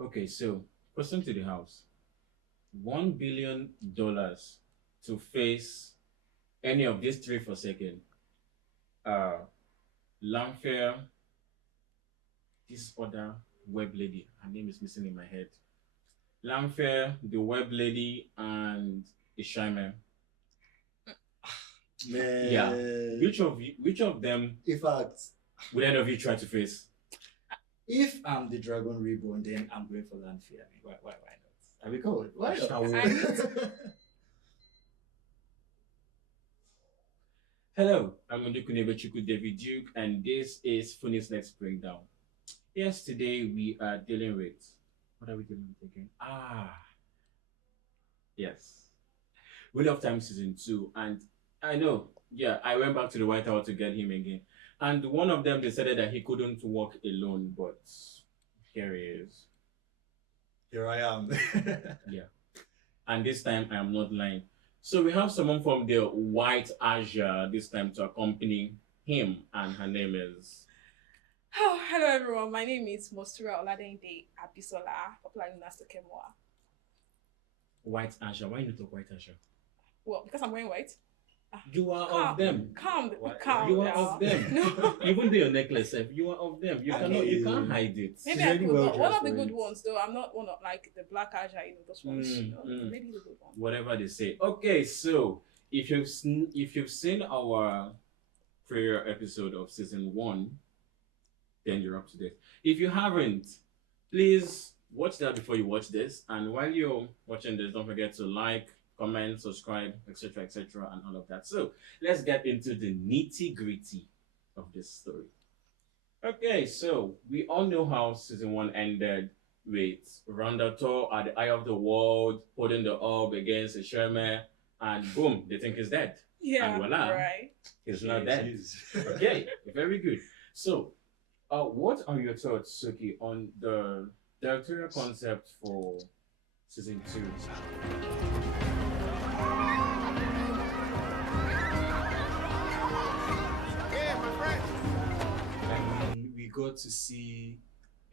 Okay, so question to the house: $1 billion to face any of these three for second. Uh, Lamfair, this other web lady. Her name is missing in my head. Lamfair, the web lady, and Ishime. Yeah. Man. Which of them In fact, would any of you try to face? if I'm the Dragon Reborn, then I'm going for Lanfear. I mean, why not? Are we cold? Why Shall not? we? Hello, I'm Ondukunebechuku David Duke, and this is Phoenix Next Breakdown. Yes, today we are dealing with. What are we dealing with again? Yes. Wheel of Time Season 2. And I know, yeah, I went back to the White House to get him again. And one of them decided that he couldn't walk alone, but here he is. Here I am. Yeah. And this time I am not lying. So we have someone from the White Asia this time to accompany him, and her name is. Oh, hello everyone. My name is Mostura Oladende Abisola, popularly known as Tokemoa. White Asia. Why you talk White Asia? Well, because I'm wearing white. You are of them. Calm You are down. of them. No. Even though your necklace, you are of them. You can't hide it. Maybe She's I really could, well but one dressed of the for good it. ones though. I'm not one of like the black Asia, those ones. Maybe the good one. Whatever they say. Okay, so if you've seen our prayer episode of season 1, then you're up to date. If you haven't, please watch that before you watch this. And while you're watching this, don't forget to like, comment, subscribe, etc., and all of that. So let's get into the nitty gritty of this story. Okay, so we all know how season 1 ended with Rondator at the eye of the world, holding the orb against a Sherman, and boom, they think he's dead. Yeah, And voila, right. he's not dead. Okay, very good. So, what are your thoughts, Suki, on the directorial concept for season 2? I mean, we got to see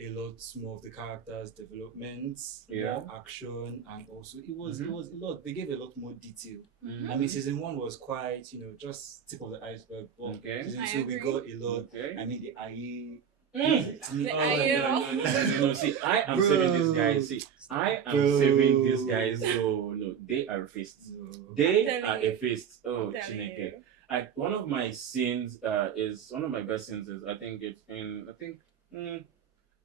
a lot more of the characters' developments, Yeah. more action, and also it was Mhm. a lot. They gave a lot more detail. Mhm. I mean, season 1 was quite, just tip of the iceberg. But Okay. season I 2 we agree. got a lot. Okay. I mean, the IE. Mm. I mean, The Oh, IE. no. See, I am saving these guys. See, I am Bro. saving these guys. No, they are a fist. They I'm telling are you. a fist. Oh, I'm telling Chineke. you. One of my scenes is one of my best scenes is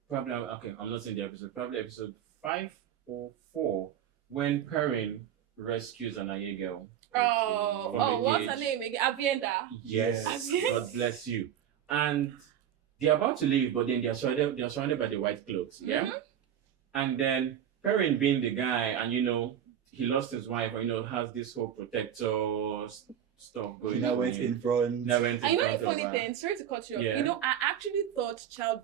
probably okay. I'm not saying the episode. Probably episode 5 or 4 when Perrin rescues an Aye girl. Oh, From the what's her cage. name again? Avienda. Yes, Yes. God bless you. And they're about to leave, but then they're surrounded by the white cloaks. Yeah. Mhm. And then Perrin being the guy, and he lost his wife, and has this whole protector stuff going He now on. went in front. Now went in And you know front the of funny her. thing, sorry to cut you off. Yeah. I actually thought Child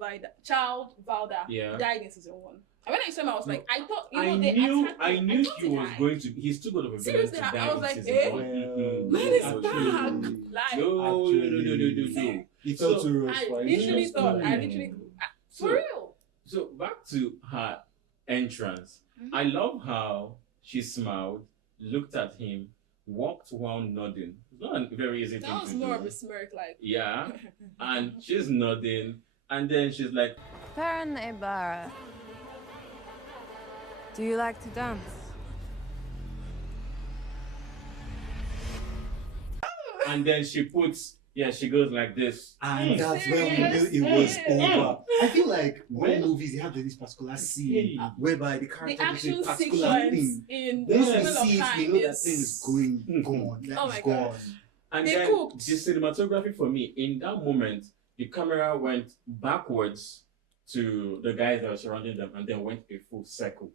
Valda Yeah. died in season 1. And when I saw him, I was like, I thought, I they knew attacked I him. knew thought he was died. going to. He's too good of a villain Seriously, to I die was in like, season eh? 1. Man is Actually. back. Like, No. He felt So, too rushed I for it. literally thought, So- for real. So back to her entrance. Mhm. I love how she smiled, looked at him, walked while nodding. It's not a very easy thing That was to more do. of a smirk, like. Yeah, and she's nodding, and then she's like, Baron Ibarra, do you like to dance? and then she goes like this. And that's when we Serious? knew it was Hey. over. I feel like When- when movies they have this particular scene Hey. whereby the The character does a action particular sequence thing. in Once Yes. we Wheel of see it, Time we know that is- thing is going Mhm. gone. That Oh is my gone. God. And They then cooked. the cinematography for me in that moment, the camera went backwards to the guys that were surrounding them, and then went a full circle.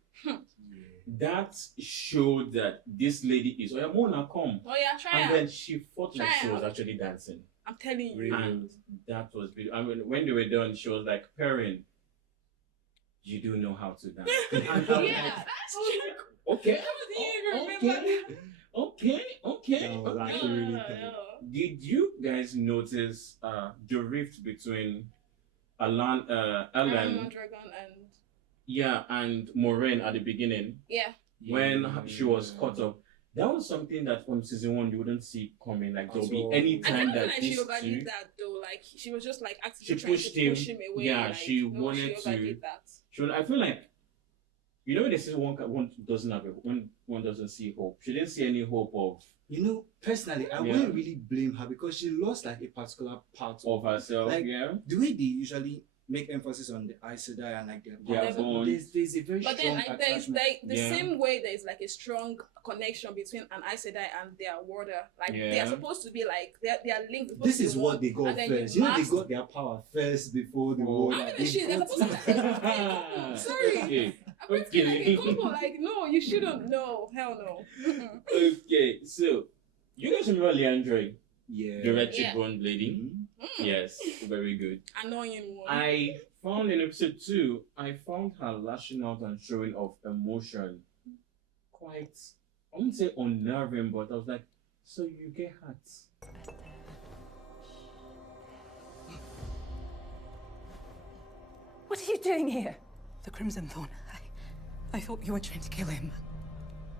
That showed that this lady is Mona come. Oh yeah, try And it. then she felt like she Try was out. actually dancing. I'm telling you. Really? And that was beautiful. I mean, when they were done, she was like, Perrin, you do know how to dance. And I was Yeah. like, okay, I wasn't even okay, remember okay. That was okay. actually really that. cool. Did you guys notice the rift between Ellen? Dragon and Yeah, and Maureen at the beginning Yeah. when she was caught up. That was something that from season one you wouldn't see coming. Like there'll be any I time kind of feel that like she these overdid two, that though. Like she was just like she actively trying pushed to him. push him away. Yeah, like, she no, wanted she to. overdid that. I feel like when they say one doesn't have a, one doesn't see hope. She didn't see any hope of Personally, I wouldn't really blame her because she lost like a particular part of herself. Like, yeah, the way they usually make emphasis on the Aes Sedai and like their their powers, bond. there's a very But strong then there's attachment. the same way there's like a strong connection between an Aes Sedai and their warder. Like they are supposed to be like they are linked. This is what they got and then first. you You know, they must- got their power first before the war. I mean, shit, they're supposed to be like a couple. Sorry. Okay. I'm like a couple. Like, no, you shouldn't. No, hell no. Okay, so you guys remember Leandre, Yeah. the red Yeah. cheekbone lady? Yes, very good. Annoying one. I found in episode 2, I found her lashing out and showing of emotion quite, I wouldn't say unnerving, but I was like, so you get hurt. What are you doing here? The Crimson Thorn. I thought you were trying to kill him.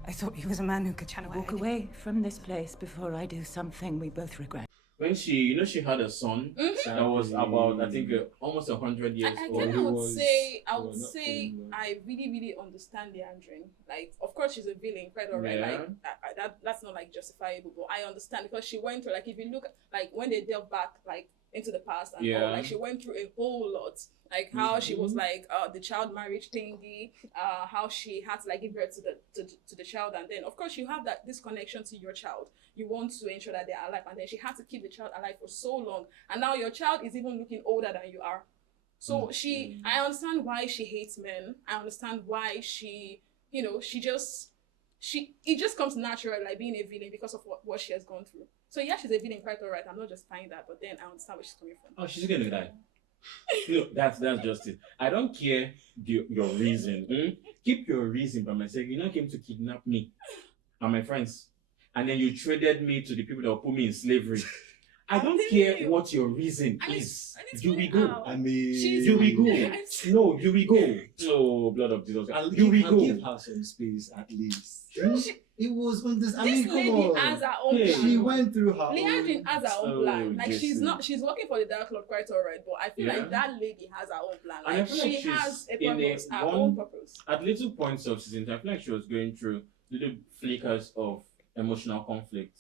I thought he was a man who could channel Walk away from this place before I do something we both regret. When she had a son that was about, I think, almost 100 years I old. kind of would say, I would not say, feeling well. I really, really understand Leandrin. Like, of course, she's a villain, quite alright. Yeah. Like, that's not like justifiable, but I understand because she went through. Like, if you look, like, when they delve back, like, into the past and all, like, she went through a whole lot. Like how she was like the child marriage thingy, how she had to like give birth to the child, and then of course you have this connection to your child. You want to ensure that they're alive, and then she had to keep the child alive for so long, and now your child is even looking older than you are. So I understand why she hates men. I understand why she, it just comes natural, like being a villain because of what she has gone through. So yeah, she's a villain, quite alright. I'm not just buying that, but then I understand where she's coming from. Oh, she's gonna die. No, that's just it. I don't care your reason. Keep your reason by myself. You now came to kidnap me and my friends, and then you traded me to the people that will put me in slavery. I don't care what your reason is. You will go. I mean, You will go. No, you will go. Oh, blood of Jesus. You will go. give her some space at least. It was on this. I This mean, come lady on. has her own Yeah. plan. She went through her Leandrin own. has her own Oh, plan. Like Jesus. she's working for the Dark Lord quite alright, but I feel Yeah. like that lady has her own plan. And I Like feel like she she's has a in a purpose, her one- own purpose. At little points of season 2, I feel like she was going through little flickers of emotional conflict.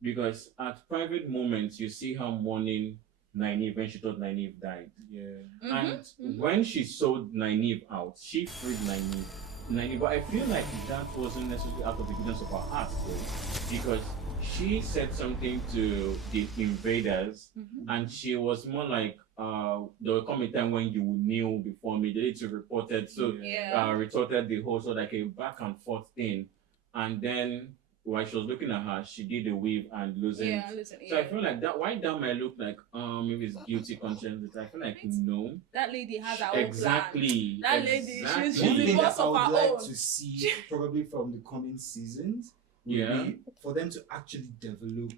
Because at private moments, you see her mourning Nynaeve when she thought Nynaeve died. Yeah. And when she sold Nynaeve out, she freed Nynaeve. But I feel like that wasn't necessarily out of the goodness of her heart, though. Because she said something to the invaders, and she was more like, there will come a time when you will kneel before me. They need to report it. So Yeah. retorted the whole sort of like a back and forth thing. And then while she was looking at her, she did a weave and losing. Yeah, listen. So I feel like that. Why that might look like maybe it's guilty conscience. I feel like no. that lady has her own plan. Exactly. That lady, Exactly. she's One the thing boss that I of would her like own. to see probably from the coming seasons would Yeah. be for them to actually develop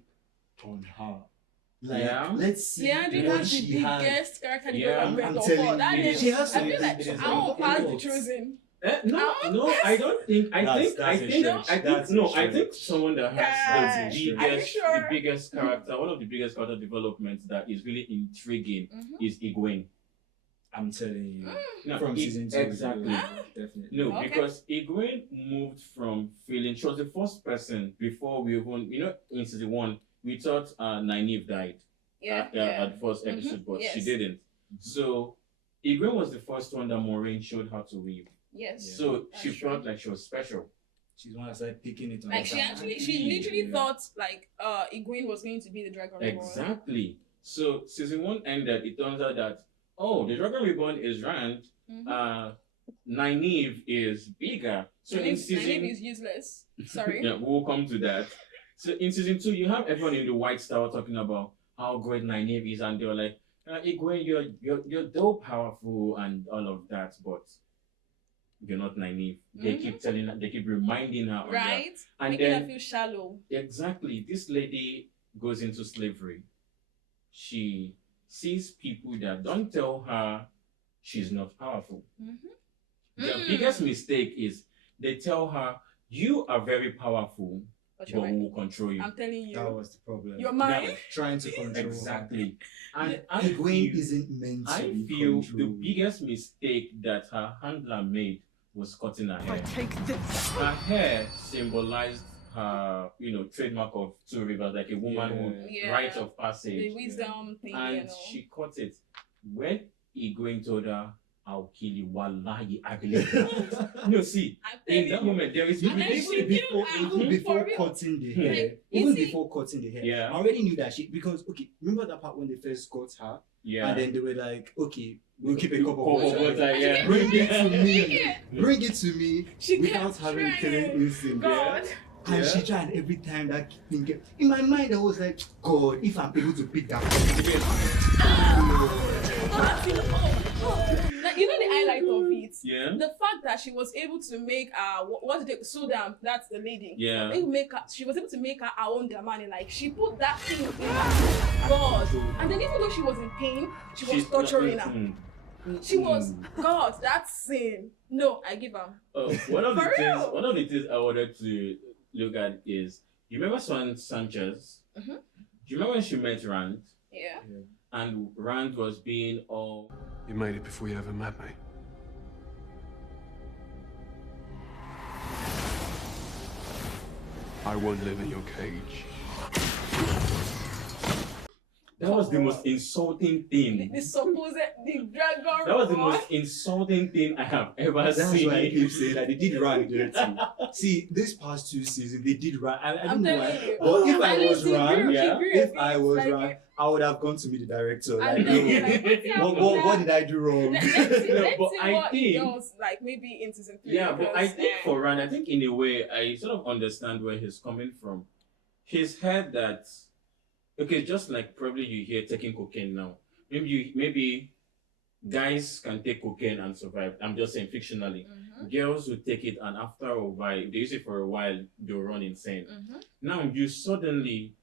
on her. Like, Yeah. let's see Leandrin what has the she has. biggest character Yeah, development I'm of telling all. That you, lady, she has I some- feel like it is I won't pass the very choosing. No, I don't think. I That's- think. that's I a think. stretch. I think. That's a No, I stretch. think someone that Yeah. has Are the you biggest, sure? the biggest character, one of the biggest character developments that is really intriguing Mhm. is Egwene. I'm telling you. No, From season 2. exactly. Definitely. No, Okay. because Egwene moved from feeling. She was the first person before we even, in season 1, we thought Nynaeve died. At the first episode, but she yes. didn't. So Egwene was the first one that Maureen showed how to weave. Yes. So That's she true. felt like she was special. She's one that started picking it on Like her she back. actually, she literally thought like Egwene was going to be the Dragon Reborn. Exactly. So season 1 ended. It turns out that the Dragon Reborn is Rand. Nynaeve is bigger. So in My name season, is useless. Sorry. yeah, we'll come to that. So in season 2, you have everyone in the White Tower talking about how great Nynaeve is, and they're like, Egwene, you're dope, powerful, and all of that, but you're not Nynaeve. They keep telling her, they keep reminding her, on that. Right? And Making then her feel shallow. exactly, this lady goes into slavery. She sees people that don't tell her she's not powerful. The biggest mistake is they tell her, you are very powerful, But but you're we mine. will control you. I'm telling you. That was the problem. You're mine. Trying to control. Exactly. And I Egwene feel, isn't meant to I be feel the controlled. biggest mistake that her handler made was cutting her hair. take this. Her hair symbolized her, trademark of Two Rivers, like a woman who Yeah. rite of passage. The wisdom thing, And she cut it. When Egwene told her, I'll kill you, wallahi, I believe her. No, see, I'm in telling that you. moment, there is And then really- she before, killed her. even For before real. cutting the Hmm. hair, Like, you even see- before cutting the hair, Yeah. I already knew that because remember that part when they first got her, Yeah. and then they were like, okay, we'll keep a cup of Cup of water. water, yeah. Bring it to me. Yeah. Bring it to me She without kept having trying. killing instinct. God. And Yeah. she tried every time that thing came. In my mind, I was like, God, if I'm able to pick that up. Like, you know the highlight of it? Yeah. The fact that she was able to make what did they Sudan, that's the lady. Yeah. She was able to make her own Damani. Like she put that thing in her God. And then even though she was in pain, she was torturing her. She was God, that sin. No, I give her. One of the For things, real? one of the things I wanted to look at is, you remember Swan Sanchez? Mhm. Do you remember when she met Rand? Yeah. And Rand was being all, You made it before you ever met me. I won't live in your cage. that was the most insulting thing. The supposed the dragon. That was the roar. most insulting thing I have ever That's seen. why I keep saying that they did run dirty. See, this past 2 seasons, they did run. I don't I'm know telling why. you. But if I At was least he Ran, grew- he yeah. grew a if bit, I was like, Ran, I would have gone to meet the director. Like, and then, no, like, let's see how what we did I do wrong? Let's see, No, let's but see I what he think- does, like maybe in season 3. Yeah, but I because, think for Rand, I think in a way, I sort of understand where he's coming from. He's heard that, okay, just like probably you hear taking cocaine now. Maybe guys can take cocaine and survive. I'm just saying fictionally. Girls will take it, and after a while, they use it for a while, they'll run insane. Now you suddenly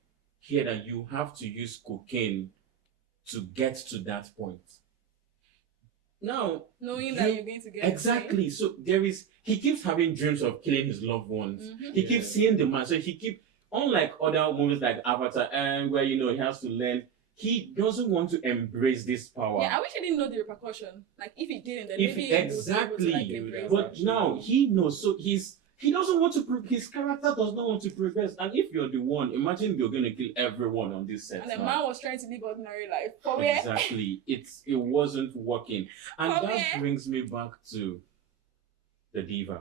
hear that you have to use cocaine to get to that point. Now, knowing that you're going to get exactly. So he keeps having dreams of killing his loved ones. Mhm. He keeps seeing the man. So unlike other movies like Avatar, and where he has to learn, he doesn't want to embrace this power. Yeah, I wish I didn't know the repercussion. Like if he didn't, then If maybe he- he would be able exactly. to, like, embrace But it. now he knows. So he doesn't want to. His character does not want to progress. And if you're the one, imagine you're going to kill everyone on this set. And the now. man was trying to live ordinary life. For where? Exactly. It wasn't working. And For that where? brings me back to the diva.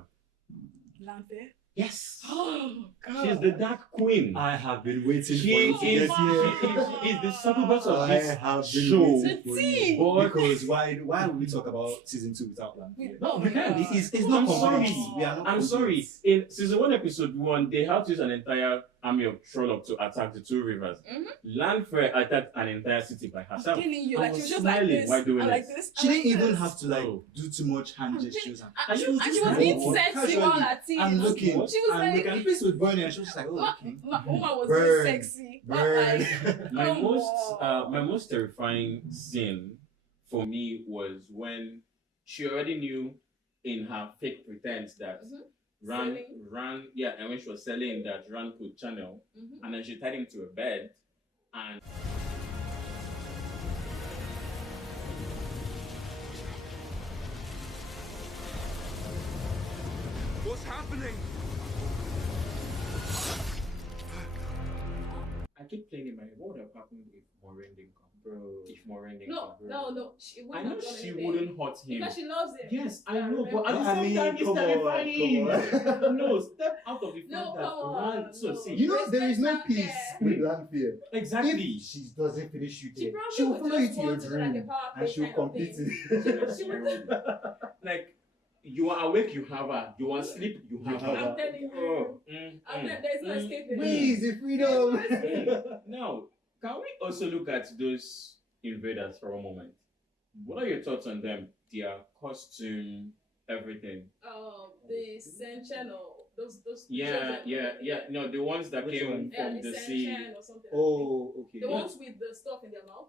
Lanthe. Yes. Oh She's the Dark Queen. I have been waiting for She you is, to she get here. is the succubus of I this have been show. waiting for tea. you. But- Because why would we talk about season 2 without Land? Oh we my can't. God. It's not I'm complete. sorry. We are not I'm complete. sorry. In season 1, episode 1, they had to use an entire army of Trolloc to attack the Two Rivers. Landfair attacked an entire city by I'm herself. telling you, I like was she was just like smiling this. while doing and like it. this. She and didn't like even this. have to Oh. do too much hand gestures. And she was just being like, sexy casually. while at it. I'm looking. She was I'm like, looking. And the place was burning, and she was just like, oh, Ma- okay. Uma was Burn. being sexy. But Burn. like, My come most on. my most terrifying scene for me was when she already knew in her fake pretense that Selling. and when she was selling that Ran could channel, and then she tied him to a bed, and What's happening? I keep playing in my head. What would have happened if Maureen didn't come? Bro. If Maureen didn't No, come? no. She I wouldn't know have done she anything. wouldn't hurt him. Because she loves him. Yes, I know, but at the I same mean, time, it's come on, terrifying. come on. No, step out of the fact No, that come on, Ran. So no. see, You know, there is no Respect peace her. with Landfear. exactly. If she doesn't finish you She there, probably she will would follow you just to your want to do like a dream power and play she will kind of complete thing. it. She would Like you are awake, you have her. You are asleep, you have have her. her. I'm telling you. Oh, There's no escaping. Please, the freedom. Now, can we also look at those invaders for a moment? What are your thoughts on them? Their costume, everything. The Senchen or those. Yeah. No, the ones that Which came one? Yeah, from the the sea. Senchen or something. Oh, okay. The ones with the stuff in their mouth.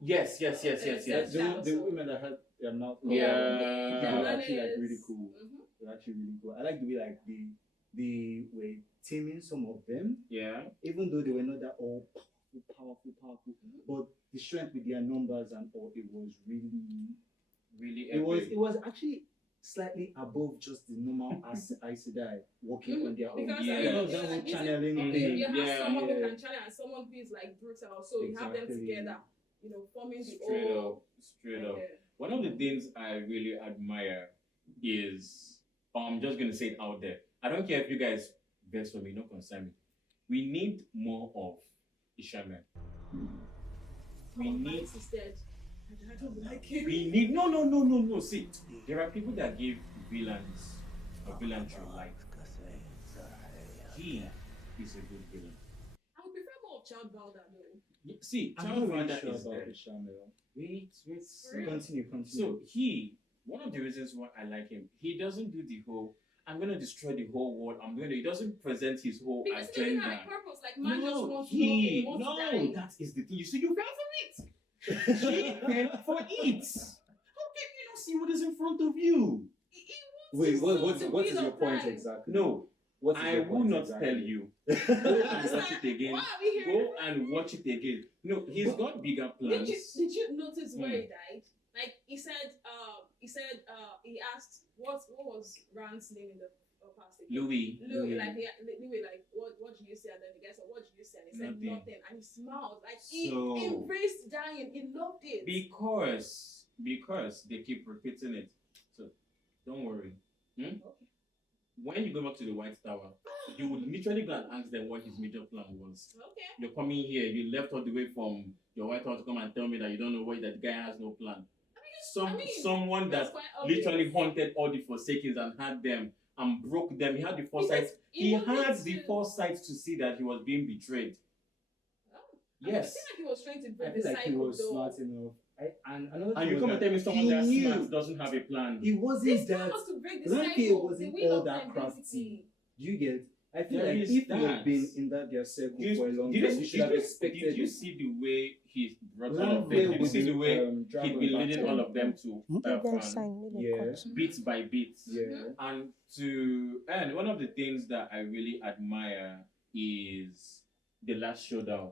Yes. Yeah. The women that had they're not. Yeah. They were actually like really cool. Mhm. They were actually really cool. I like the way like they were teaming some of them, Yeah. even though they were not that all powerful, but the strength with their numbers and all, it was really, Really it was actually slightly above just the normal Aes Sedai working on their own. Because Yeah. Because yeah, that whole like, channeling you thing. have Yeah. someone who Yeah. can channel and someone who is like brutal, so you have them Exactly. together, forming the Straight whole. up. Straight up. Yeah. One of the things I really admire is, I'm just gonna say it out there. I don't care if you guys best for me, no concern me. We need more of Ishaman. We need. Miles is dead. I don't like him. We need. No. See, there are people that give villains a villain true life. He is a good villain. I would prefer more of Child Valda though. See, I'm Child not really Father sure is about there. the Shamil. Wait. Continue. So one of the reasons why I like him, he doesn't do the whole, I'm gonna destroy the whole world. He doesn't present his whole Because he doesn't agenda. have a purpose. Like man just No, wants to know he no, wants to die. that is the thing. You see, you fell for it. She fell for it. How can you not see what is in front of you? He Wait, wants what to is wheel your of point time. exactly? No, What is I your will point not exactly? tell you. Go and watch it again. Why are we here? Go and watch it again. No, he's got bigger plans. Did you notice where Hmm. he died? Like he said, he asked what was Rand's name in the past again? Louis. Louis, like Louis, like what do you say? And then the guy said, what do you say? And he said Nothing. nothing, and he smiled, like So- he embraced dying. He loved it. Because they keep repeating it. So don't worry. Okay. When you go back to the White Tower, you would literally go and ask them what his major plan was. Okay. You're coming here, you left all the way from your White House to come and tell me that you don't know why that guy has no plan. Someone that's that quite obvious. literally haunted all the Forsakens and had them and broke them. He had the foresight. Because He wanted had the to- foresight to see that he was being betrayed. Oh. I mean, Yes. I feel like he was trying to I break feel the like he cycle, was though. smart enough. And another And thing you was come and that tell me someone he that's knew. smart doesn't have a plan. He wasn't This that. plan was to break the Renfield cycle. wasn't the wheel all of that time crafty. basically. Do you get? I feel There like is if he that. had been in their circle Did for a long you, time, you should have expected. did you see the way he brought all of Renfield them? Did you with see the way the, he'd dragon been leading battle. all of them to farm, Yeah, bit by bit? yeah. And one of the things that I really admire is the last showdown.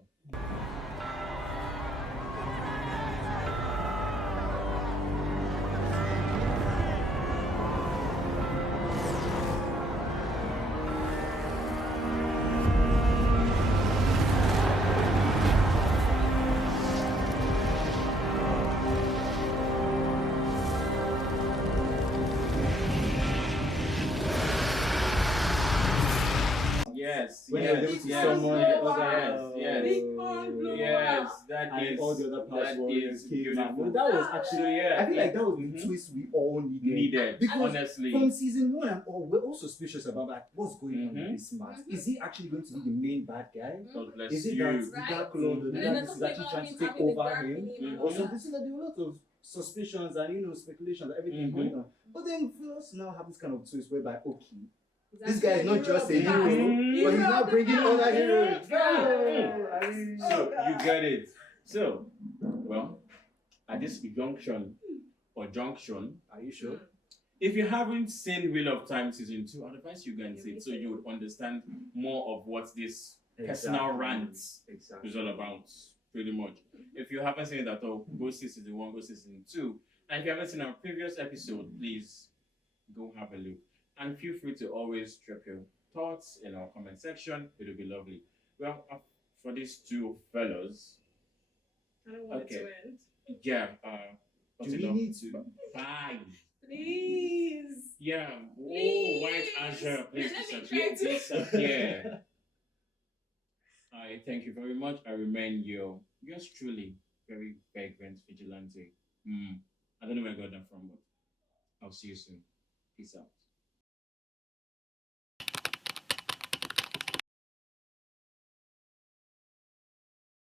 Yes, When yes, they were able to yes, summon yes, the other, yes, Big man blew yes, up. that and is all the other past that warriors is came. beautiful. And that was actually, yeah, I feel like that was the Mhm. twist we all needed. needed, Because honestly. From season one and all, we're all suspicious about like what's going on Mhm. with this man. Is he actually going to be the main bad guy? God bless Is it you. that the Right. Dark Lord or the And then Darkness is there's actually something trying to about take him having over the dark him? beneath him. Also, this is like there were a lot of suspicions and speculations and everything Mhm. going on. But then for us now have this kind of twist whereby okay, He's this guy is actually not hero just of a the hero, past. Mhm. but he's Hero now of the bringing past. other heroes. Yeah. I mean, So you get it. So, well, at this junction, are you sure? if you haven't seen Wheel of Time season 2, I'd advise you go and see it so you would understand more of what this personal rant Exactly. is all about, pretty much. If you haven't seen it at all, go see season 1, go see season 2. And if you haven't seen our previous episode, please go have a look. And feel free to always drop your thoughts in our comment section. It'll be lovely. Well, for these two fellows, I don't want Okay. it to end. yeah, Do we need to? bye. Please. Yeah, Please. White Azure, please Let me disappear. try to- Disappear. I thank you very much. I remain yours truly, very vagrant vigilante. I don't know where I got that from, but I'll see you soon. Peace out.